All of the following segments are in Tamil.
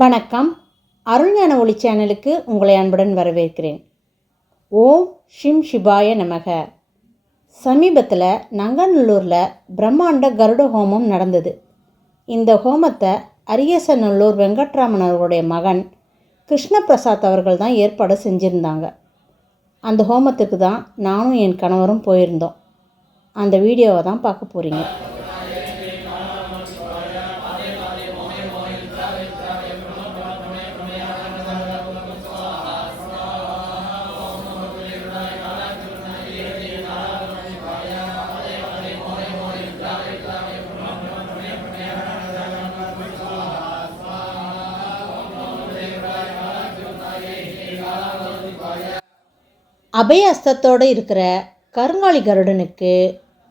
வணக்கம். அருள்ஞான ஒளி சேனலுக்கு உங்களை அன்புடன் வரவேற்கிறேன். ஓம் ஷிம் ஷிபாய நமக. சமீபத்தில் நங்கநல்லூரில் பிரம்மாண்ட கருட ஹோமம் நடந்தது. இந்த ஹோமத்தை அரியசநல்லூர் வெங்கட்ராமன் அவர்களுடைய மகன் கிருஷ்ணபிரசாத் அவர்கள் தான் ஏற்பாடு செஞ்சுருந்தாங்க. அந்த ஹோமத்துக்கு தான் நானும் என் கணவரும் போயிருந்தோம். அந்த வீடியோவை தான் பார்க்க போகிறீங்க அபய அஸ்தத்தோடு இருக்கிற கருங்காலி கருடனுக்கு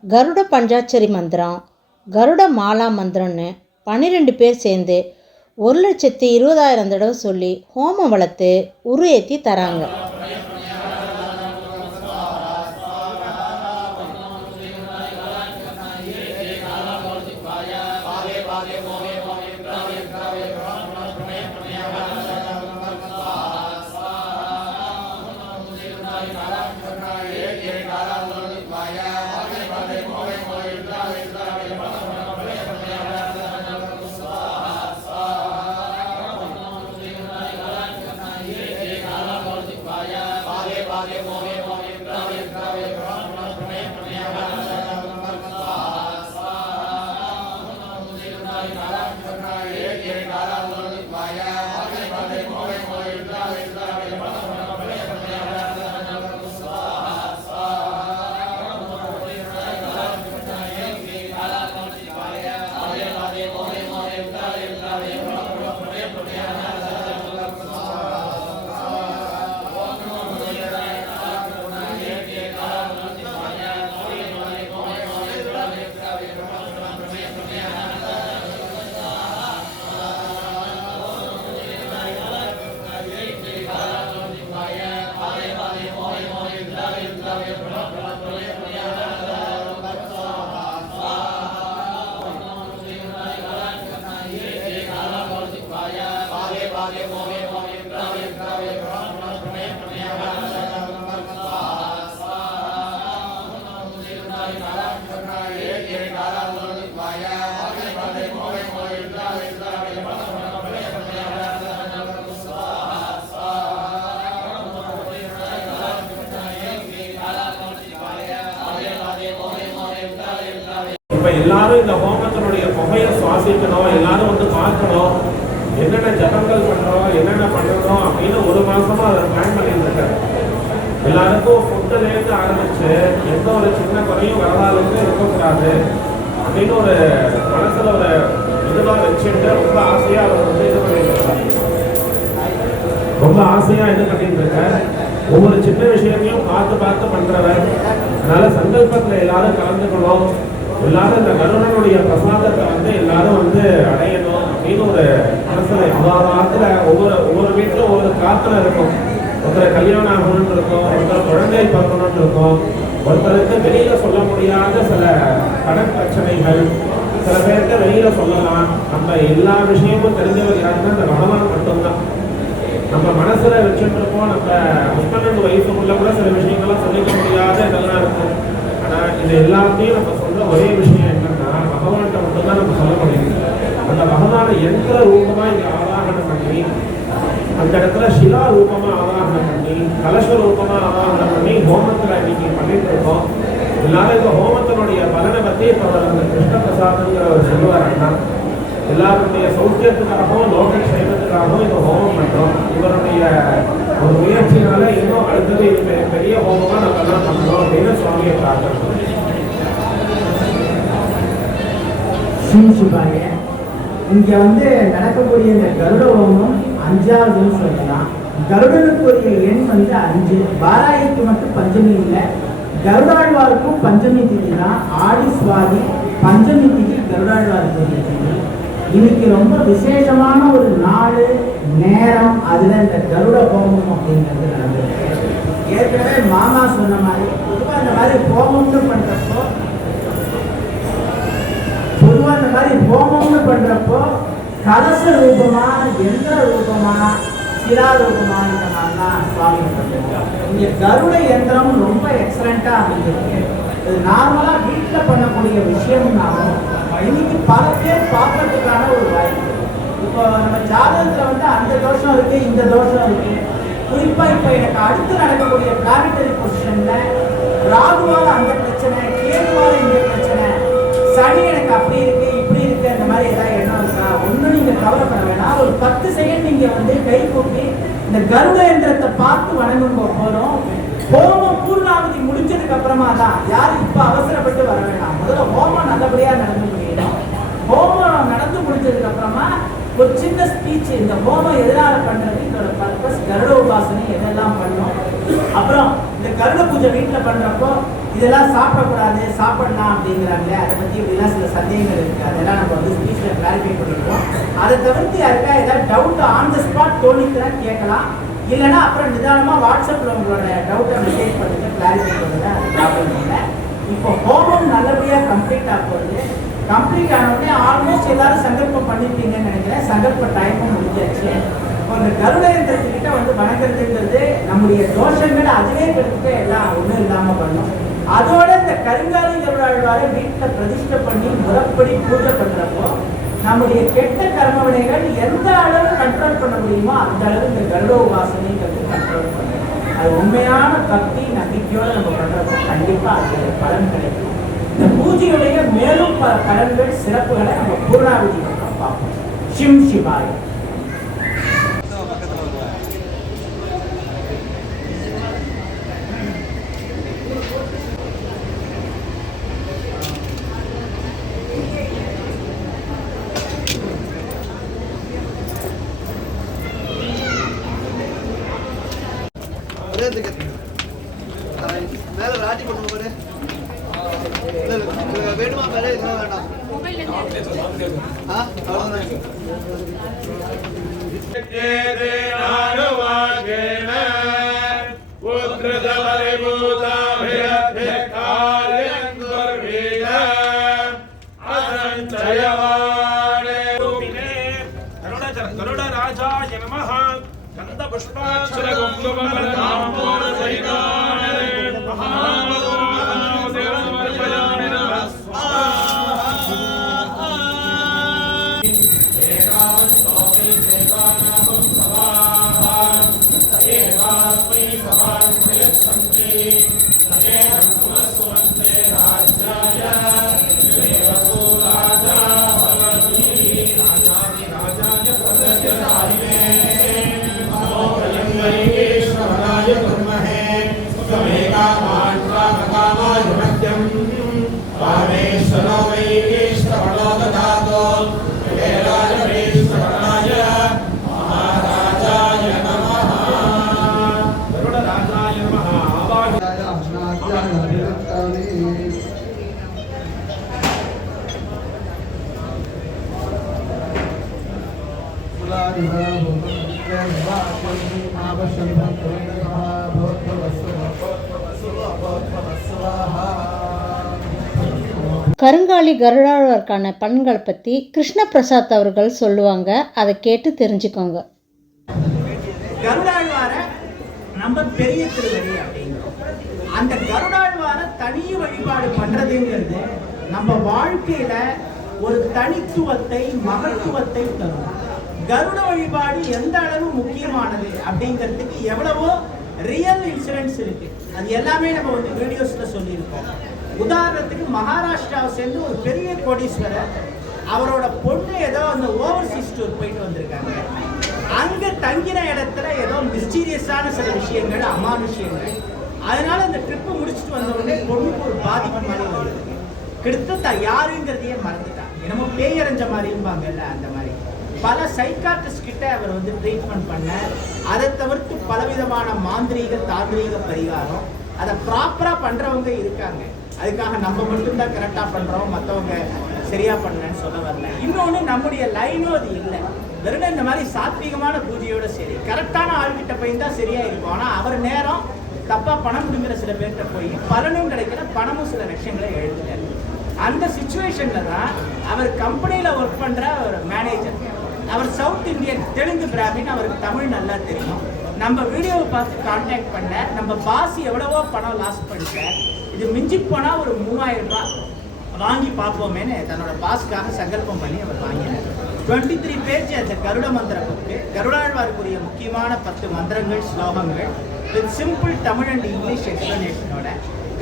கருட பஞ்சாட்சரி மந்திரம் கருட மாலா மந்திரம்னு பன்னிரெண்டு பேர் சேர்ந்து ஒரு லட்சத்தி இருபதாயிரம் தடவை சொல்லி ஹோமம் வளர்த்து உரு ஏற்றி தராங்க. எல்லாரும் இந்த ஹோமத்தினுடைய புகையை சுவாசிக்கணும் எல்லாரும் வந்து பார்க்கணும். என்னென்ன ஜபங்கள் பண்றோம் என்னென்ன பண்ணணும் அப்படின்னு ஒரு மாசமா அதை பிளான் பண்ணிட்டு இருக்காரு. எல்லாருக்கும் ஃபுட்டுலேருந்து ஆரம்பிச்சு எந்த ஒரு சின்ன குறையும் வரலாறுக்கு இருக்கக்கூடாது அப்படின்னு ஒரு மனசுல ஒரு இதுவா வச்சுட்டு ரொம்ப ஆசையா அவர் வந்து இது பண்ணிட்டு இருக்காரு. ரொம்ப ஆசையா இது பண்ணிட்டு ஒவ்வொரு சின்ன விஷயத்தையும் பார்த்து பார்த்து பண்றவர். அதனால சங்கல்பத்துல எல்லாரும் கலந்துக்கணும். எல்லாரும் இந்த கருணனுடைய பிரசாதத்தை வந்து எல்லாரும் வந்து அடையணும் அப்படின்னு ஒரு மனசுல அவாதத்துல ஒவ்வொரு ஒவ்வொரு வீட்டுல ஒவ்வொரு காத்துல இருக்கும். ஒருத்தர் கல்யாணம் ஆகணும்னு இருக்கும் ஒருத்தர் குழந்தை பார்க்கணும்னு இருக்கும். ஒருத்தருக்கு வெளியில சொல்ல முடியாத சில கடன் பிரச்சனைகள் சில பேருக்கு வெளியில சொல்லலாம். நம்ம எல்லா விஷயமும் தெரிஞ்சவர் யாருன்னா இந்த பகவான் மட்டும்தான். நம்ம மனசுல வச்சுட்டு இருக்கோம் நம்ம ஹஸ்பண்ட் ஒய்ஃபுக்குள்ள கூட சில விஷயங்கள்லாம் சொல்லிக்க முடியாத இதெல்லாம் இருக்கும். ஆனா இது எல்லாத்தையும் நம்ம ஒரே விஷயம் என்னன்னா பகவான்கிட்ட மட்டும்தான் நம்ம சொல்ல முடியும் அந்த பகவானை எந்த ரூபமா இங்க ஆவாகனம் பண்ணி அந்த இடத்துல சிலா ரூபமா ஆவாகனம் பண்ணி கலச ரூபமா ஆவாகனம் பண்ணி ஹோமத்துல இன்னைக்கு பண்ணிட்டு இருக்கோம். எல்லாரும் இந்த ஹோமத்தினுடைய பலனை பத்தி இப்ப அந்த கிருஷ்ண பிரசாத்ங்கிறவர் சொல்லுவார் எல்லாருடைய சௌக்கியத்துக்காகவும் லோகக்ஷேமத்துக்காகவும் இந்த ஹோமம் பண்றோம். இவருடைய ஒரு முயற்சினால இன்னும் அடுத்தது இது பெரிய ஹோமமா நம்ம எல்லாம் பண்ணணும் அப்படின்னு சுவாமியை பிரார்த்தனை சீமிச்சுப்பாங்க இங்கே இங்க வந்து நடக்கக்கூடிய இந்த கருட ஹோமம் அஞ்சாவதுன்னு சொல்லலாம். கருடனுக்குரிய எண் வந்து அஞ்சு. பாராயிக்கு மட்டும் பஞ்சமி இல்லை. கருடாழ்வாருக்கும் பஞ்சமி திதி தான். ஆடி சுவாதி பஞ்சமி திதி கருடாழ்வாருக்குரிய திதி. இன்னைக்கு ரொம்ப விசேஷமான ஒரு நாள் நேரம். அதுல இந்த கருட ஹோமம் அப்படிங்கிறது நடந்திருக்கு. ஏற்கனவே மாமா சொன்ன மாதிரி பொதுவாக இந்த மாதிரி ஹோமம்னு பண்றப்போ மாதிரி ஹோமம்னு பண்ணுறப்போ கலச ரூபமா எந்த ரூபமா சிலா ரூபமா இந்த மாதிரிலாம் சுவாமி இங்கே கருட யந்திரம் ரொம்ப எக்ஸலண்ட்டாக அமைஞ்சிருக்கு. இது நார்மலாக வீட்டில் பண்ணக்கூடிய விஷயம்னாலும் இன்னைக்கு பல பேர் பார்க்கறதுக்கான ஒரு வாய்ப்பு. இப்போ நம்ம ஜாதகத்தில் வந்து அந்த தோஷம் இருக்கு இந்த தோஷம் இருக்கு. குறிப்பாக இப்போ எனக்கு அடுத்து நடக்கக்கூடிய பிளானட்டரி பொசிஷனில் ராகுவால் அந்த பிரச்சனை கேதுவால் இந்த பிரச்சனை சனி எனக்கு அப்படி இருக்கு மாதிரி ஏதாவது எண்ணம் இருக்கா? ஒன்றும் நீங்க கவலைப்பட வேணாம். ஒரு பத்து செகண்ட் நீங்க வந்து கை கூப்பி இந்த கருட எந்திரத்தை பார்த்து வணங்கும் போகிறோம் ஹோமம் பூர்ணாவதி முடிஞ்சதுக்கு அப்புறமா தான் யாரும் இப்ப அவசரப்பட்டு வர வேண்டாம் முதல்ல ஹோமம் நல்லபடியா நடந்து முடியணும். ஹோமம் நடந்து முடிஞ்சதுக்கு அப்புறமா ஒரு சின்ன ஸ்பீச் இந்த ஹோமம் எதனால பண்றது? இதோட பர்பஸ் கருட உபாசனை எதெல்லாம் பண்ணோம்? அப்புறம் இந்த கருட பூஜை வீட்டில் பண்றப்போ இதெல்லாம் சாப்பிடக்கூடாது சாப்பிடலாம் அப்படிங்கிறாங்களே அதை பத்தி இப்படிலாம் சில சந்தேகங்கள் இருக்கு. அதெல்லாம் நம்ம வந்து ஸ்பீச்ல கிளாரிஃபை பண்ணிருக்கோம் அதை தவிர்த்து யாருக்கா ஏதாவது டவுட் ஆன் த ஸ்பாட் தோணிக்கிறா கேட்கலாம். இல்லைன்னா அப்புறம் நிதானமா வாட்ஸ்அப்ல உங்களோட டவுட்டை மெசேஜ் பண்ணுங்க கிளாரிஃபை பண்ணுங்க அது ப்ராப்ளம் இல்லை. இப்போ ஹோமம் நல்லபடியாக கம்ப்ளீட் ஆக போகுது. கம்ப்ளீட் ஆனவுடனே ஆல்மோஸ்ட் எல்லாரும் சங்கல்பம் பண்ணிருப்பீங்கன்னு நினைக்கிறேன். சங்கல்ப டைமும் முடிஞ்சாச்சு. இப்போ இந்த கருட வந்து வணங்குறதுங்கிறது நம்முடைய தோஷங்களை அதுவே கெடுத்துட்டு எல்லாம் ஒன்றும் இல்லாமல் பண்ணும். அதோட இந்த கருங்காலி கருடாழ்வாரை வீட்டில் பிரதிஷ்டை பண்ணி முறப்படி பூஜை பண்ணுறப்போ நம்முடைய கெட்ட கர்ம வினைகள் எந்த அளவு கண்ட்ரோல் பண்ண முடியுமோ அந்த அளவு இந்த கருட உபாசனைங்கிறது கண்ட்ரோல் பண்ணும். அது உண்மையான பக்தி நம்பிக்கையோடு நம்ம பண்ணுறப்போ கண்டிப்பாக அது பலன் கிடைக்கும். பூஜையுடைய மேலும் பல கடன்கள் சிறப்புகளை நம்ம பூர்ணாவதி பார்ப்போம். சிம் சிவாயம் गरुड राजाय नमः गन्धपुष्पाक्षरगुङ्गमलताम्बूलसहिताय महामगो கருங்காலி கருடாழ்வார்க்கான பலன்களை பற்றி கிருஷ்ண பிரசாத் அவர்கள் சொல்லுவாங்க. அதை கேட்டு தெரிஞ்சுக்கோங்க. கருடாழ்வார நம்ம பெரிய திருவடி அப்படிங்கிறோம். அந்த கருடாழ்வார தனி வழிபாடு பண்றதுங்கிறது நம்ம வாழ்க்கையில ஒரு தனித்துவத்தை மகத்துவத்தை தரும். கருட வழிபாடு எந்த அளவு முக்கியமானது அப்படிங்கிறதுக்கு எவ்வளவோ ரியல் இன்சூரன்ஸ் இருக்கு. அது எல்லாமே நம்ம வந்து வீடியோஸ்ல சொல்லியிருக்கோம். உதாரணத்துக்கு மகாராஷ்டிராவை சேர்ந்து ஒரு பெரிய கோடீஸ்வரர் அவரோட பொண்ணு ஏதோ அந்த ஓவர்சீஸ் டூர் போயிட்டு வந்திருக்காங்க. அங்க தங்கின இடத்துல ஏதோ மிஸ்டீரியஸான சில விஷயங்கள் அமானுஷ்யங்கள். அதனால அந்த ட்ரிப்பு முடிச்சுட்டு வந்தவுடனே பொண்ணுக்கு ஒரு பாதிப்பு மாதிரி வருது கிட்டத்தட்ட யாருங்கிறதையே மறந்துட்டான் என்னமோ பேயறிஞ்ச மாதிரிம்பாங்கல்ல அந்த மாதிரி. பல சைக்கார்டிஸ்ட் கிட்ட அவர் வந்து ட்ரீட்மெண்ட் பண்ண அதை தவிர்த்து பலவிதமான மாந்திரீக தாந்திரீக பரிகாரம் அதை ப்ராப்பராக பண்ணுறவங்க இருக்காங்க. அதுக்காக நம்ம மட்டும்தான் கரெக்டாக பண்ணுறோம் மற்றவங்க சரியாக பண்ணலன்னு சொல்ல வரல. இன்னொன்று நம்முடைய லைனும் அது இல்லை. வெறும் இந்த மாதிரி சாத்விகமான பூஜையோட சரி. கரெக்டான ஆள்கிட்ட போய் தான் சரியாக இருக்கும். ஆனால் அவர் நேரம் தப்பாக பணம் கொடுங்கிற சில பேர்கிட்ட போய் பலனும் கிடைக்கல பணமும் சில லட்சங்களை எழுதுகிறார் அந்த சுச்சுவேஷனில் தான் அவர் கம்பெனியில் ஒர்க் பண்ணுற ஒரு மேனேஜர் அவர் சவுத் இந்தியன் தெலுங்கு பிராமின் அவருக்கு தமிழ் நல்லா தெரியும். நம்ம வீடியோவை பார்த்து கான்டாக்ட் பண்ண நம்ம பாஸ் எவ்வளவோ பணம் லாஸ் பண்ணிட்டேன் இது மிஞ்சி போனால் ஒரு மூவாயிரம் ரூபாய் வாங்கி பார்ப்போமேன்னு தன்னோட பாஸ்க்காக சங்கல்பம் பண்ணி அவர் வாங்கினார். டுவெண்ட்டி த்ரீ பேஜ் அந்த கருட மந்திர புக்கு கருடாழ்வாருக்குரிய முக்கியமான பத்து மந்திரங்கள் ஸ்லோகங்கள். With simple Tamil and English எக்ஸ்பிளனேஷனோட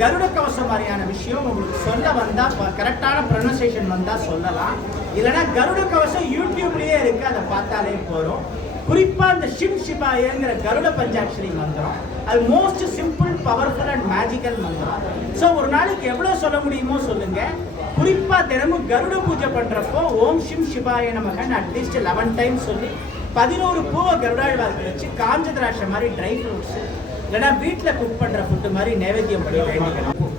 Garuda Kavacham மாதிரியான விஷயம் உங்களுக்கு சொல்ல வந்தால் கரெக்டான ப்ரொனன்சியேஷன் வந்தால் சொல்லலாம். இல்லைன்னா கருட கவசம் யூடியூப்லேயே இருக்குது அதை பார்த்தாலே போகிறோம் குறிப்பாக அந்த ஷிம் ஷிபாயங்கிற கருட பஞ்சாட்சரி மந்திரம். அது most simple powerful and magical மந்திரம். ஸோ ஒரு நாளைக்கு எவ்வளோ சொல்ல முடியுமோ சொல்லுங்க. குறிப்பாக தினமும் கருட பூஜை பண்ணுறப்போ ஓம் ஷிம் சிபாய நமகன் அட்லீஸ்ட் லெவன் டைம் சொல்லி பதினோரு பூவை கருடாழ்வார்கள் வச்சு காஞ்ச திராட்சை மாதிரி ட்ரை ஃப்ரூட்ஸ் இல்லைன்னா வீட்டில் குக் பண்ணுற ஃபுட்டு மாதிரி நைவேத்தியம் பண்ணி வேண்டிக்கணும்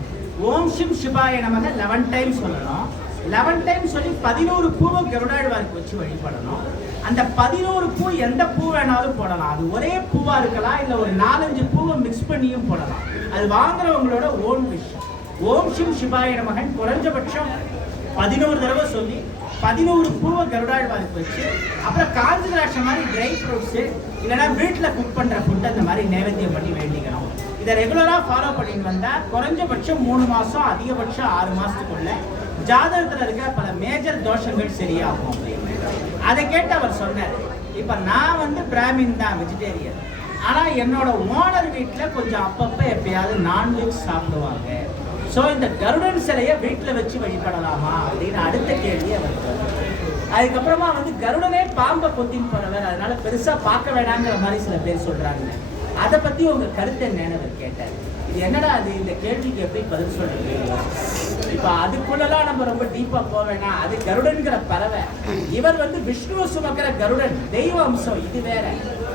ஓம் ஷிம் சிபாய நமக லெவன் டைம் சொல்லணும். லெவன் டைம் சொல்லி பதினோரு பூவை கருடாழ்வாருக்கு வச்சு வழிபடணும். அந்த பதினோரு பூ எந்த பூ வேணாலும் போடலாம். அது ஒரே பூவா இருக்கலாம் இல்ல ஒரு நாலஞ்சு பூவை மிக்ஸ் பண்ணியும் போடலாம். அது வாங்குறவங்களோட ஓன் விஷயம் ஓம் சிம் சிவாயின மகன் குறைஞ்சபட்சம் பதினோரு தடவை சொல்லி பதினோரு பூவை கருடாழ்வாருக்கு வச்சு அப்புறம் காஞ்ச திராட்சை மாதிரி ட்ரை ஃப்ரூட்ஸு இல்லைன்னா வீட்டில் குக் பண்ணுற ஃபுட் அந்த மாதிரி நைவேத்தியம் பண்ணி வேண்டிக்கணும். இதை ரெகுலராக ஃபாலோ பண்ணிட்டு வந்தால் குறைஞ்சபட்சம் மூணு மாதம் அதிகபட்சம் ஆறு மாதத்துக்குள்ள ஜாதகத்தில் இருக்கிற பல மேஜர் தோஷங்கள் சரியாகும். அப்படின்னு அதை கேட்டு அவர் சொன்னார். இப்போ நான் வந்து பிராமின் தான் வெஜிடேரியன் ஆனால் என்னோட ஓனர் வீட்டில் கொஞ்சம் அப்பப்போ எப்பயாவது நான்வெஜ் சாப்பிடுவாங்க. ஸோ இந்த கருடன் சிலையை வீட்டில் வச்சு வழிபடலாமா அப்படின்னு அடுத்த கேள்வி அவர் அதுக்கப்புறமா வந்து கருடனே பாம்பை கொத்தின்னு போனவர். அதனால பெருசாக பார்க்க வேணாங்கிற மாதிரி சில பேர் சொல்கிறாங்க அதை பற்றி உங்கள் கருத்து என்னன்னு அவர் கேட்டார். என்னடா அது இந்த கேள்விக்கு எப்படி பதில் சொல்றது? இப்போ அதுக்குள்ளலாம் நம்ம ரொம்ப டீப்பா போக வேணாம். அது கருடன்கிற பறவை. இவர் வந்து விஷ்ணுவை சுமக்கிற கருடன் தெய்வ அம்சம். இது வேற.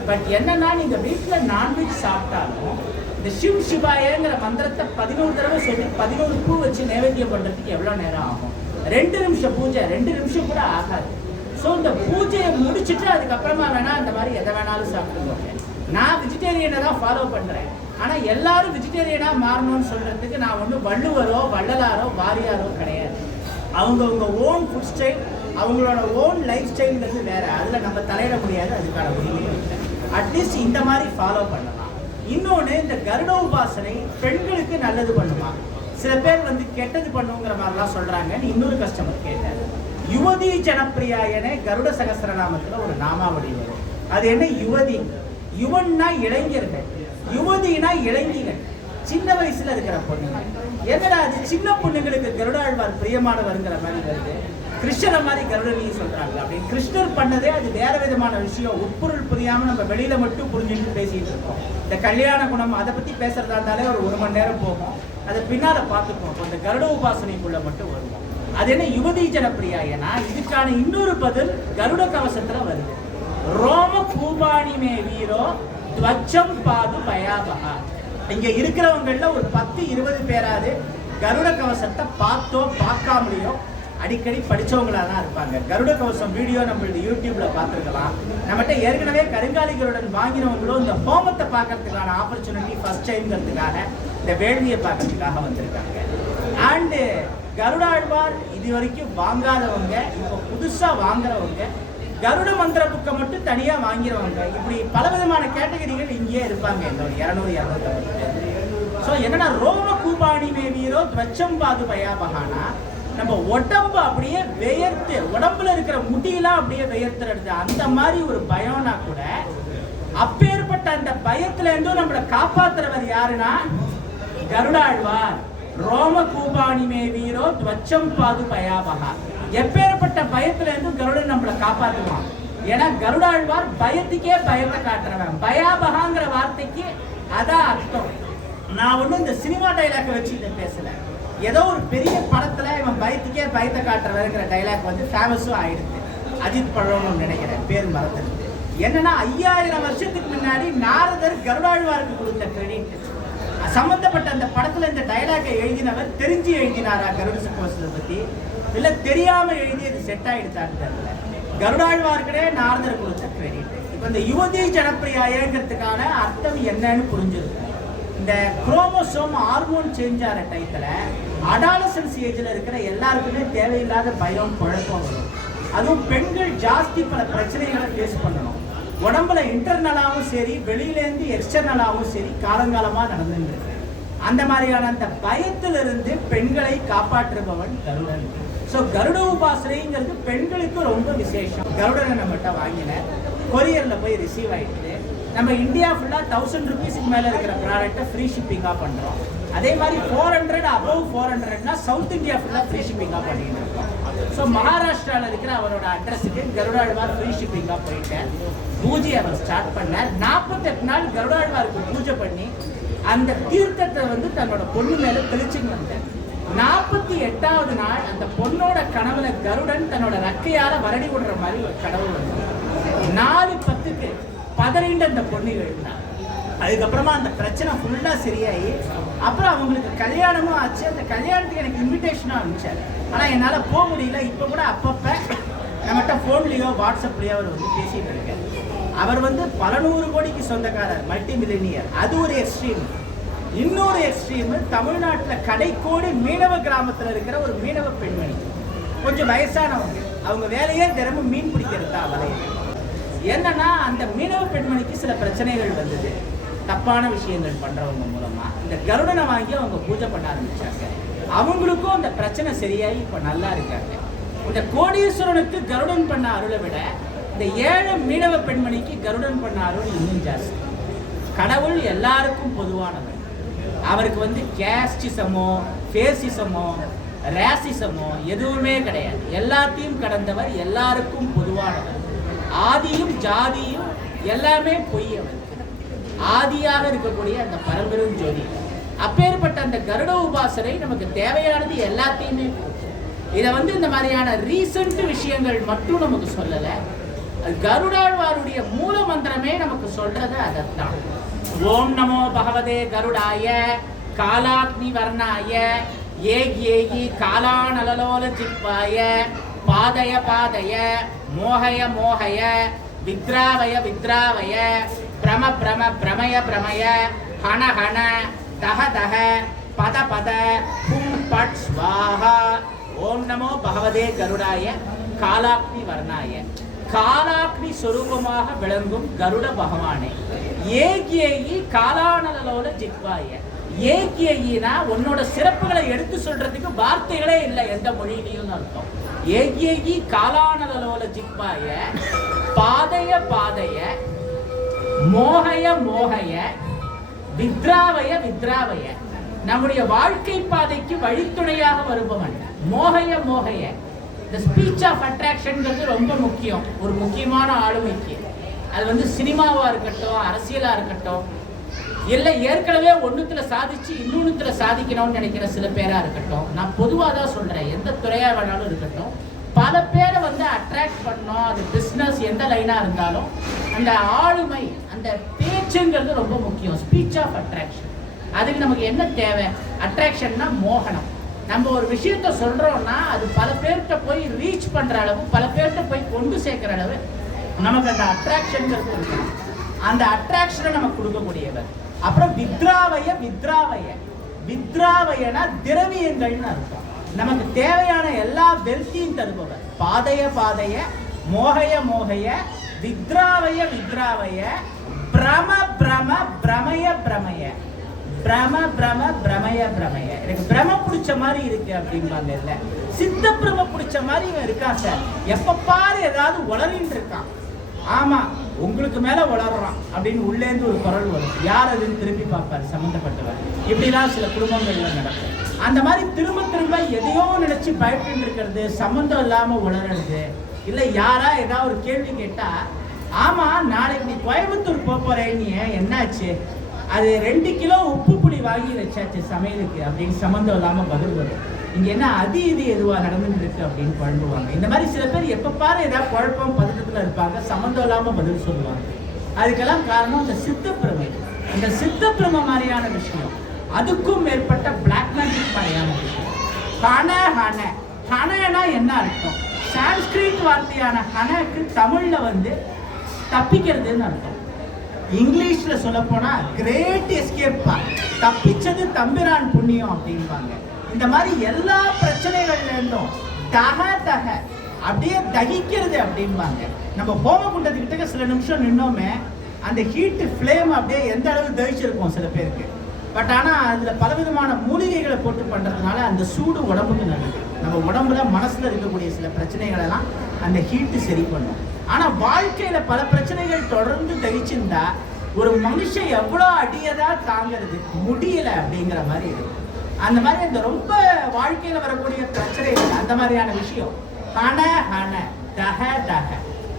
பட் என்னன்னா நீங்க வீட்டில் நான்வெஜ் சாப்பிட்டாலும் இந்த சிவ் சிவாயங்கிற மந்திரத்தை பதினோரு தடவை சொல்லி பதினோரு பூ வச்சு நைவேத்தியம் பண்ணுறதுக்கு எவ்வளோ நேரம் ஆகும்? ரெண்டு நிமிஷம் பூஜை ரெண்டு நிமிஷம் கூட ஆகாது. ஸோ இந்த பூஜையை முடிச்சுட்டு அதுக்கப்புறமா வேணா அந்த மாதிரி எதை வேணாலும் சாப்பிட்டுக்கோங்க. நான் வெஜிடேரியனை தான் ஃபாலோ பண்ணுறேன் ஆனால் எல்லாரும் வெஜிடேரியனாக மாறணும்னு சொல்கிறதுக்கு நான் ஒன்றும் வள்ளுவரோ வள்ளலாரோ வாரியாரோ கிடையாது. அவங்கவுங்க ஓன் ஃபுட் ஸ்டைல் அவங்களோட ஓன் லைஃப் ஸ்டைல்ங்கிறது வேறு. அதில் நம்ம தலையிட முடியாது அதுக்கான உரிமையும் இல்லை. அட்லீஸ்ட் இந்த மாதிரி ஃபாலோ பண்ணலாம். இன்னொன்று இந்த கருட உபாசனை பெண்களுக்கு நல்லது பண்ணுமா? சில பேர் வந்து கெட்டது பண்ணுங்கிற மாதிரிலாம் சொல்கிறாங்கன்னு இன்னொரு கஸ்டமர் கேட்டார். யுவதி ஜனப்பிரியாயனே கருட சகஸ்ரநாமத்துல ஒரு நாமாவளி வரும். அது என்ன? யுவதி. யுவன்னா இளைஞர்கள். யுவதினா இளைஞர்கள். சின்ன வயசுல இருக்கிற பொண்ணுங்க. என்னடா அது சின்ன பொண்ணுங்களுக்கு கருடாழ்வார் பிரியமானவருங்கிற மாதிரி வருது. கிருஷ்ணரை மாதிரி கருடனையும் சொல்றாங்க. அப்படின்னு கிருஷ்ணர் பண்ணதே அது வேற விதமான விஷயம். உட்பொருள் புரியாம நம்ம வெளியில மட்டும் புரிஞ்சுட்டு பேசிட்டு இருக்கோம். இந்த கல்யாண குணம் அதை பத்தி பேசுறதா இருந்தாலே ஒரு ஒரு மணி நேரம் போகும். அதை பின்னால பார்த்துப்போம். அப்போ இந்த கருட உபாசனைக்குள்ள மட்டும் வருவோம். அது என்ன யுவதி ஜனப்பிரியா ஏன்னா இதுக்கான இன்னொரு பதில் கருட கவசத்துல வருது. ரோம பூபாணி மே வீரோ துவச்சம் பாது பயாபகா இங்க இருக்கிறவங்கள ஒரு பத்து இருபது பேராது கருட கவசத்தை பார்த்தோ பார்க்காமலையோ அடிக்கடி படிச்சவங்களா தான் இருப்பாங்க. கருட கவசம் வீடியோ நம்மளுடைய யூடியூப்ல பார்த்துருக்கலாம். நம்மகிட்ட ஏற்கனவே கருங்காலிகளுடன் வாங்கினவங்களும் இந்த ஹோமத்தை பார்க்கறதுக்கான ஆப்பர்ச்சுனிட்டி ஃபர்ஸ்ட் டைம்ங்கிறதுக்காக இந்த வேள்வியை பார்க்கறதுக்காக வந்திருக்காங்க. அண்டு கருடாழ்வார் இது வரைக்கும் வாங்காதவங்க இப்போ புதுசாக வாங்குறவங்க கருட மந்திர புக்கை மட்டும் தனியா வாங்கிடுவாங்க. இப்படி பல விதமான கேட்டகரிகள் இங்கேயே இருப்பாங்க. இந்த ஒரு இரநூறு இரநூத்தம்பது ஸோ என்னன்னா ரோம கூபாணி மேவியரோ துவச்சம் பாது பயாபகானா நம்ம உடம்பு அப்படியே வெயர்த்து உடம்புல இருக்கிற முடியெல்லாம் அப்படியே வெயர்த்துறது. அந்த மாதிரி ஒரு பயம்னா கூட அப்பேற்பட்ட அந்த பயத்துல இருந்தும் நம்மளை காப்பாத்துறவர் யாருன்னா கருடாழ்வார். ரோம கூபாணி மே வீரோ துவச்சம் பாது பயாபகா எப்பேற்பட்ட பயத்துல இருந்து கருடன் நம்மளை காப்பாத்துவான். ஏன்னா கருடாழ்வார் பயத்துக்கே பயத்தை காட்டுறவன். பயாபகாங்கிற வார்த்தைக்கு அதான் அர்த்தம். நான் ஒன்றும் இந்த சினிமா டைலாக் வச்சு இதை பேசல. ஏதோ ஒரு பெரிய படத்துல இவன் பயத்துக்கே பயத்தை காட்டுறவங்கிற டைலாக் வந்து ஃபேமஸும் ஆயிடுது. அஜித் பழம்னு நினைக்கிறேன் பேர் மறந்துருக்கு என்னன்னா ஐயாயிரம் வருஷத்துக்கு முன்னாடி நாரதர் கருடாழ்வாருக்கு கொடுத்த கிரெடிட் சம்பந்தப்பட்ட அந்த படத்துல இந்த டைலாக்கை எழுதினவர் தெரிஞ்சு எழுதினாரா கருட சக்கோசத்தை பத்தி? இல்ல தெரியாம எழுதி அது செட் ஆகிடுச்சான்னு தெரியல. கருடாழ்வார்க்கடே நாரதர் கொடுத்த கிரெடிட் இப்போ இந்த யுவதி ஜனப்பிரியாயங்கிறதுக்கான அர்த்தம் என்னன்னு புரிஞ்சிருக்கு இந்த குரோமோசோம் ஹார்மோன் சேஞ்ச் ஆகிற டயத்தில் அடாலசன்ஸ் ஏஜில் இருக்கிற எல்லாருக்குமே தேவையில்லாத பயம் குழப்பம் வரும். அதுவும் பெண்கள் ஜாஸ்தி பல பிரச்சனைகளை ஃபேஸ் பண்ணணும். உடம்புல இன்டர்னலாகவும் சரி வெளியிலேருந்து எக்ஸ்டர்னலாகவும் சரி காலங்காலமாக நடந்துட்டு இருக்கு. அந்த மாதிரியான அந்த பயத்திலிருந்து பெண்களை காப்பாற்றுபவன் கருடன். ஸோ கருட உபாசனைங்கிறது பெண்களுக்கு ரொம்ப விசேஷம். கருடனை நம்மகிட்ட வாங்கினேன் கொரியரில் போய் ரிசீவ் ஆகிட்டு நம்ம இந்தியா ஃபுல்லாக தௌசண்ட் ருபீஸுக்கு மேலே இருக்கிற ப்ராடக்ட்டை ஃப்ரீ ஷிப்பிங்காக பண்ணுறோம் அதே மாதிரி ஃபோர் ஹண்ட்ரட் அபவ் ஃபோர் ஹண்ட்ரட்னா சவுத் இந்தியா ஃபுல்லாக ஃப்ரீ ஷிப்பிங்காக பண்ணிட்டு இருக்கோம். ஸோ மகாராஷ்டிராவில் இருக்கிற அவரோட அட்ரஸுக்கு கருடாழ்வார் ஃப்ரீ ஷிப்பிங்காக போயிட்டேன். பூஜையை அவர் ஸ்டார்ட் பண்ணார். நாற்பத்தெட்டு நாள் கருடாழ்வாருக்கு பூஜை பண்ணி அந்த தீர்த்தத்தை வந்து தன்னோட பொண்ணு மேலே தெளிச்சுன்னு வந்தேன் நாற்பத்தி எட்டாவது நாள் அந்த பொண்ணோட கனவுல கருடன் தன்னோட ரக்கையால வரடி விடுற மாதிரி ஒரு கனவு நாலு பத்துக்கு பதறிண்டு அந்த பொண்ணு எழுந்தார் அதுக்கப்புறமா அந்த பிரச்சனை ஃபுல்லாக சரியாகி அப்புறம் அவங்களுக்கு கல்யாணமும் ஆச்சு. அந்த கல்யாணத்துக்கு எனக்கு இன்விடேஷனும் அனுப்பிச்சார். ஆனால் என்னால் போக முடியல. இப்போ கூட அப்பப்போ நம்மகிட்ட ஃபோன்லேயோ வாட்ஸ்அப்லேயோ அவர் வந்து பேசிகிட்டு இருக்கார். அவர் வந்து பல நூறு கோடிக்கு சொந்தக்காரர் மல்டி மில்லினியர் அது ஒரு எக்ஸ்ட்ரீம் இன்னொரு எக்ஸ்ட்ரீம் தமிழ்நாட்டில் கடைக்கோடி மீனவ கிராமத்தில் இருக்கிற ஒரு மீனவ பெண்மணி. கொஞ்சம் வயசானவங்க. அவங்க வேலையே தினமும் மீன் பிடிக்கிறது தான் வலையில் என்னன்னா அந்த மீனவ பெண்மணிக்கு சில பிரச்சனைகள் வந்தது. தப்பான விஷயங்கள் பண்றவங்க மூலமா. இந்த கருடனை வாங்கி அவங்க பூஜை பண்ண ஆரம்பிச்சாங்க. அவங்களுக்கும் அந்த பிரச்சனை சரியாகி இப்ப நல்லா இருக்காங்க. இந்த கோடீஸ்வரனுக்கு கருடன் பண்ண அருளை விட இந்த ஏழை மீனவ பெண்மணிக்கு கருடன் பண்ண அருள் இன்னும் ஜாஸ்தி. கடவுள் எல்லாருக்கும் பொதுவானவர். அவருக்கு வந்து கேஸ்டிசமோ ஃபேசிசமோ ரேசிசமோ எதுவுமே கிடையாது. எல்லாத்தையும் கடந்தவர் எல்லாருக்கும் பொதுவானவர். ஆதியும் ஜாதியும் எல்லாமே பொய் ஆதியாக இருக்கக்கூடிய அந்த பரம்பெரும் ஜோதி. அப்பேற்பட்ட அந்த கருட உபாசனை நமக்கு தேவையானது எல்லாத்தையுமே இதை வந்து இந்த மாதிரியான ரீசன்ட் விஷயங்கள் மட்டும் நமக்கு சொல்லலை. கருடாழ்வாருடைய மூல மந்திரமே நமக்கு சொல்றது அதைத்தான். ஓம் நமோ பகவதே கருடாய காலாக்னி வர்ணாய ஏகி ஏகி காலானலலோல ஜிப்பாய பாதய பாதய மோகய மோகய வித்ராவய வித்ராவய பிரம பிரம பிரமய பிரமய ஹன ஹன தக தக பத பத பும் பட் ஸ்வாஹா. ஓம் நமோ பகவதே கருடாய காலாக்னி வர்ணாய காலாக்னி ஸ்வரூபமாக விளங்கும் கருட பகவானே. ஏகியி காலானலோல ஜிக்வாய ஏகியினா உன்னோட சிறப்புகளை எடுத்து சொல்றதுக்கு வார்த்தைகளே இல்லை எந்த மொழியிலையும் அர்த்தம். ஏகியி காலானலோல ஜிக்வாய பாதய பாதைய மோகய மோகய வித்ராவய வித்ராவய. நம்முடைய வாழ்க்கை பாதைக்கு வழித்துணையாக வருபவன் மோகய மோகய. இந்த ஸ்பீச் ஆஃப் அட்ராக்ஷன்ங்கிறது ரொம்ப முக்கியம். ஒரு முக்கியமான ஆளுமைக்கு அது வந்து சினிமாவாக இருக்கட்டும் அரசியலாக இருக்கட்டும் இல்லை ஏற்கனவே ஒன்றுத்தில் சாதிச்சு இன்னொன்றுத்தில் சாதிக்கணும்னு நினைக்கிற சில பேராக இருக்கட்டும். நான் பொதுவாக தான் சொல்கிறேன் எந்த துறையாக வேணாலும் இருக்கட்டும். பல பேரை வந்து அட்ராக்ட் பண்ணோம். அது பிஸ்னஸ் எந்த லைனாக இருந்தாலும் அந்த ஆளுமை அந்த பேச்சுங்கிறது ரொம்ப முக்கியம். ஸ்பீச் ஆஃப் அட்ராக்ஷன் அதுக்கு நமக்கு என்ன தேவை? அட்ராக்ஷன்னா மோகனம். நம்ம ஒரு விஷயத்த சொல்றோம்னா அது பல பேர்கிட்ட போய் ரீச் பண்ற அளவு பல பேர்கிட்ட போய் கொண்டு சேர்க்கிற அளவு நமக்கு அந்த அட்ராக்ஷன் அந்த அட்ராக்ஷனை நமக்கு கொடுக்கக்கூடியவர். அப்புறம் வித்ராவய வித்ராவய. வித்ராவயனா திரவியங்கள்னு அர்த்தம். நமக்கு தேவையான எல்லா வெல்த்தியும் தருபவர். பாதைய பாதைய மோகைய மோகைய வித்ராவய வித்ராவய பிரம பிரம பிரமய பிரமய. பிரம பிரம பிரமய பிரமய. எனக்கு பிரம பிடிச்ச மாதிரி இருக்கு அப்படிம்பாங்க இல்ல. சித்த பிரம பிடிச்ச மாதிரி இவன் இருக்கான் சார்? எப்ப பாரு ஏதாவது உளறின்னு இருக்கான். ஆமா உங்களுக்கு மேல உளறான் அப்படின்னு உள்ளேந்து ஒரு குரல் வரும். யார் அதுன்னு திரும்பி பார்ப்பாரு சம்மந்தப்பட்டவர் இப்படிலாம் சில குடும்பங்கள்ல நடக்கும். அந்த மாதிரி திரும்ப திரும்ப எதையோ நினைச்சு பயப்பட்டு இருக்கிறது சம்மந்தம் இல்லாம உளறது இல்லை யாரா ஏதாவது ஒரு கேள்வி கேட்டா ஆமா நாளைக்கு நீ கோயம்புத்தூர் போறேன்னு போறேன் நீ என்னாச்சு? அது ரெண்டு கிலோ உப்பு புளி வாங்கி வச்சாச்சு சமையலுக்கு அப்படின்னு சம்மந்தம் இல்லாமல் பதில் வரும். இங்கே என்ன அது இது எதுவாக நடந்துட்டு இருக்கு அப்படின்னு குழம்புவாங்க இந்த மாதிரி சில பேர் எப்போ பாரு ஏதாவது குழப்பம் பதட்டத்தில் இருப்பாங்க சம்மந்தம் இல்லாமல் பதில் சொல்லுவாங்க. அதுக்கெல்லாம் காரணம் அந்த சித்தப்பிரமை அந்த சித்தப்பிரமை மாதிரியான விஷயம். அதுக்கும் மேற்பட்ட பிளாக் மேஜிக் மாதிரியான விஷயம். ஹன ஹன. ஹனனா என்ன அர்த்தம்? சான்ஸ்கிரிட் வார்த்தையான ஹனக்கு தமிழில் வந்து தப்பிக்கிறதுன்னு அர்த்தம். இங்கிலீஷில் சொல்ல கிரேட் எஸ்கேப் தப்பிச்சது தம்பிரான் புண்ணியம் அப்படிம்பாங்க. இந்த மாதிரி எல்லா பிரச்சனைகள்லேருந்தும் தக தக அப்படியே தகிக்கிறது அப்படிம்பாங்க. நம்ம ஹோம குண்டத்துக்கிட்ட சில நிமிஷம் நின்னோமே அந்த ஹீட்டு ஃப்ளேம் அப்படியே எந்த அளவு தகிச்சிருக்கும் சில பேருக்கு. பட் ஆனால் அதில் பலவிதமான மூலிகைகளை போட்டு பண்ணுறதுனால அந்த சூடு உடம்புக்கு நல்லது. நம்ம உடம்புல மனசில் இருக்கக்கூடிய சில பிரச்சனைகளெல்லாம் அந்த ஹீட்டு சரி பண்ணும். ஆனால் வாழ்க்கையில் பல பிரச்சனைகள் தொடர்ந்து தகிச்சிருந்தா ஒரு மனுஷன் எவ்வளோ அடியதா தாங்கிறது முடியல அப்படிங்கிற மாதிரி இருக்கும் அந்த மாதிரி அந்த ரொம்ப வாழ்க்கையில வரக்கூடிய பிரச்சனைகள் அந்த மாதிரியான விஷயம். ஹன ஹன தஹ தஹ.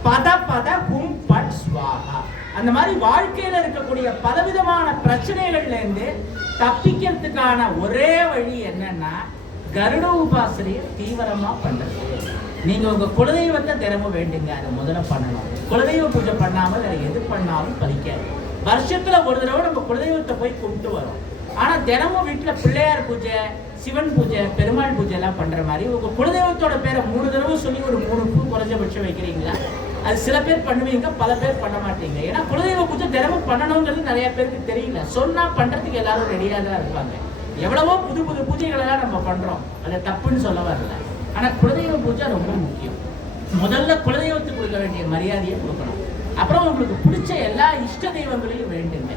பத பத ஹும் பட் ஸ்வாஹா. அந்த மாதிரி வாழ்க்கையில இருக்கக்கூடிய பலவிதமான பிரச்சனைகள்ல இருந்து தப்பிக்கிறதுக்கான ஒரே வழி என்னன்னா கருட உபாசனையை தீவிரமா பண்றது. நீங்கள் உங்கள் குலதெய்வத்தை தினமும் வேண்டுங்க. அதை முதல்ல பண்ணணும். குலதெய்வ பூஜை பண்ணாமல் வேறு எது பண்ணாலும் பலிக்காது. வருஷத்தில் ஒரு தடவை நம்ம குலதெய்வத்தை போய் கும்பிட்டு வரோம். ஆனால் தினமும் வீட்டில் பிள்ளையார் பூஜை சிவன் பூஜை பெருமாள் பூஜை எல்லாம் பண்ணுற மாதிரி உங்கள் குலதெய்வத்தோட பேரை மூணு தடவை சொல்லி ஒரு மூணு பூ குறைஞ்சபட்சம் வைக்கிறீங்களா? அது சில பேர் பண்ணுவீங்க பல பேர் பண்ண மாட்டீங்க. ஏன்னா குலதெய்வ பூஜை தினமும் பண்ணணுங்கிறது நிறைய பேருக்கு தெரியல. சொன்னால் பண்ணுறதுக்கு எல்லாரும் ரெடியாக தான் இருப்பாங்க. எவ்வளவோ புது புது பூஜைகளெல்லாம் நம்ம பண்ணுறோம் அதை தப்புன்னு சொல்ல வரல. ஆனால் குலதெய்வ பூஜை ரொம்ப முக்கியம். முதல்ல குலதெய்வத்துக்கு கொடுக்க வேண்டிய மரியாதையை கொடுக்கணும். அப்புறம் உங்களுக்கு பிடிச்ச எல்லா இஷ்ட தெய்வங்களையும் வேண்டுங்க.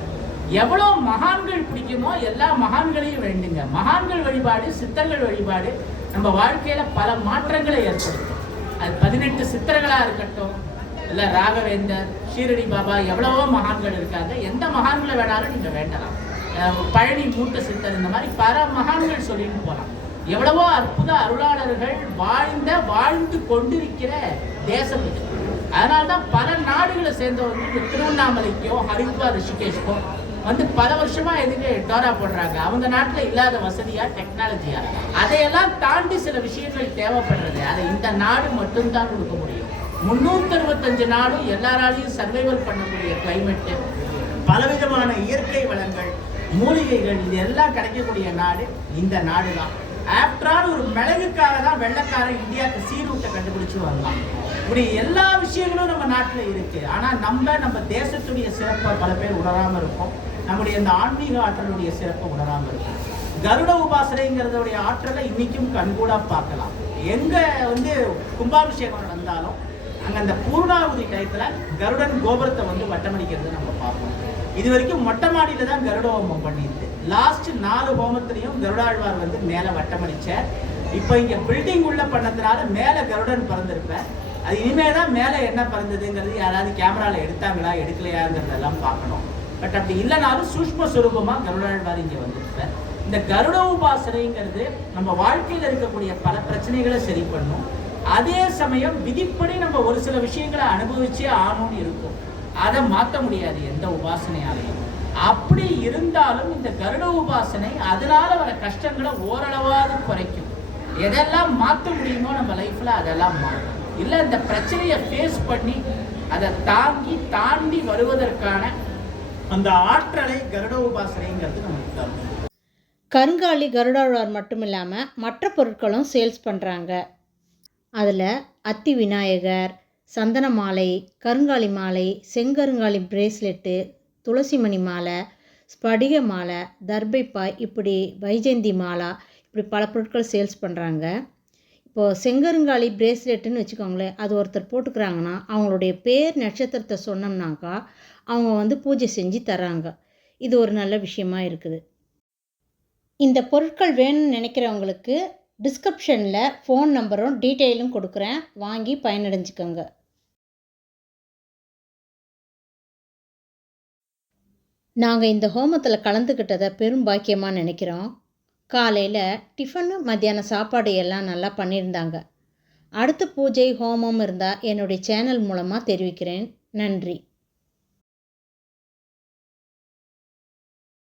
எவ்வளோ மகான்கள் பிடிக்குமோ எல்லா மகான்களையும் வேண்டுங்க. மகான்கள் வழிபாடு சித்தர்கள் வழிபாடு நம்ம வாழ்க்கையில் பல மாற்றங்களை ஏற்படுத்தும். அது பதினெட்டு சித்தர்களாக இருக்கட்டும் இல்லை ராகவேந்தர் ஷீரடி பாபா எவ்வளவோ மகான்கள் இருக்காங்க. எந்த மகான்களை வேணாலும் நீங்கள் வேண்டலாம். பழனி மூட்ட சித்தர் இந்த மாதிரி பல மகான்கள் சொல்லிட்டு போகலாம் எவ்வளவோ அற்புத அருளாளர்கள் வாழ்ந்த வாழ்ந்து கொண்டிருக்கிற தேசம் இது. அதனால்தான் பல நாடுகளை சேர்ந்தவங்க திருவண்ணாமலைக்கோ ஹரித்வார் ரிஷிகேஷ்கோ வந்து பல வருஷமா எதுக்கு டோரா போடுறாங்க? அவங்க நாட்டில் இல்லாத வசதியா டெக்னாலஜியா அதையெல்லாம் தாண்டி சில விஷயங்கள் தேவைப்படுறது. அதை இந்த நாடு மட்டும்தான் கொடுக்க முடியும். முன்னூத்தி அறுபத்தஞ்சு நாடும் எல்லாராலையும் சர்வைவல் பண்ணக்கூடிய கிளைமேட்டு பலவிதமான இயற்கை வளங்கள் மூலிகைகள் இது எல்லாம் கிடைக்கக்கூடிய நாடு இந்த நாடு தான் ஆஃப்டரால் ஒரு மிளகுக்காக தான் வெள்ளக்காரன் இந்தியாவுக்கு சீரூட்டை கண்டுபிடிச்சு வரலாம் இப்படி எல்லா விஷயங்களும் நம்ம நாட்டில் இருக்கு. ஆனால் நம்ம நம்ம தேசத்துடைய சிறப்பை பல பேர் உணராமல் இருக்கோம். நம்முடைய இந்த ஆன்மீக ஆற்றலுடைய சிறப்பை உணராமல் இருக்கும். கருட உபாசனைங்கிறதுடைய ஆற்றலை இன்னைக்கும் கண்கூடாக பார்க்கலாம். எங்கே வந்து கும்பாபிஷேகம் நடந்தாலும் அங்கே அந்த பூர்ணாவதி டயத்தில் கருடன் கோபுரத்தை வந்து வட்டமடிக்கிறது நம்ம பார்ப்போம் இது வரைக்கும் மொட்டை மாடியில் தான் கருட ஹோமம் பண்ணியிருக்கு. லாஸ்ட் நாலு ஹோமத்திலையும் கருடாழ்வார் வந்து மேலே வட்டமடிச்சார் இப்போ இங்கே பில்டிங் உள்ள பண்ணதுனால மேலே கருடன் பறந்திருப்பார் அது இனிமே தான் மேலே என்ன பறந்ததுங்கிறது யாராவது கேமராவில் எடுத்தாங்களா எடுக்கலையாங்கிறதெல்லாம் பார்க்கணும். பட் அப்படி இல்லைனாலும் சூஷ்ம சுரூபமாக கருடாழ்வார் இங்கே வந்திருப்பார். இந்த கருட உபாசனைங்கிறது நம்ம வாழ்க்கையில் இருக்கக்கூடிய பல பிரச்சனைகளை சரி பண்ணும். அதே சமயம் விதிப்படி நம்ம ஒரு சில விஷயங்களை அனுபவிச்சே ஆகணும்னு இருக்கும். அதை மாற்ற முடியாது எந்த உபாசனையாலையும். அப்படி இருந்தாலும் இந்த கருட உபாசனை அதனால வர கஷ்டங்களை ஓரளவாவது குறைக்கும். எதெல்லாம் மாற்ற முடியுமோ நம்ம லைஃப்ல அதெல்லாம் மாறும். இல்லை இந்த பிரச்சனையை ஃபேஸ் பண்ணி அதை தாங்கி தாண்டி வருவதற்கான அந்த ஆற்றலை கருட உபாசனைங்கிறது நமக்கு தரும். கருங்காலி கருடாழ்வார் மட்டும் இல்லாமல் மற்ற பொருட்களும் சேல்ஸ் பண்ணுறாங்க அதில் அத்தி விநாயகர் சந்தன மாலை கருங்காலி மாலை செங்கருங்காலி பிரேஸ்லெட்டு துளசிமணி மாலை ஸ்படிக மாலை தர்பைப்பாய் இப்படி வைஜெயந்தி மாலா இப்படி பல பொருட்கள் சேல்ஸ் பண்ணுறாங்க இப்போது செங்கருங்காலி பிரேஸ்லெட்டுன்னு வச்சுக்கோங்களேன் அது ஒருத்தர் போட்டுக்கிறாங்கன்னா அவங்களுடைய பேர் நட்சத்திரத்தை சொன்னோம்னாக்கா அவங்க வந்து பூஜை செஞ்சு தராங்க இது ஒரு நல்ல விஷயமா இருக்குது. இந்த பொருட்கள் வேணும்னு நினைக்கிறவங்களுக்கு டிஸ்கிரிப்ஷனில் ஃபோன் நம்பரும் டீட்டெயிலும் கொடுக்குறேன். வாங்கி பயனடைஞ்சுக்கோங்க. நாங்கள் இந்த ஹோமத்தில் கலந்துக்கிட்டதை பெரும் பாக்கியமாக நினைக்கிறோம். காலையில் டிஃபனு மத்தியானம் சாப்பாடு எல்லாம் நல்லா பண்ணியிருந்தாங்க. அடுத்த பூஜை ஹோமம் இருந்தால் என்னுடைய சேனல் மூலமாக தெரிவிக்கிறேன். நன்றி.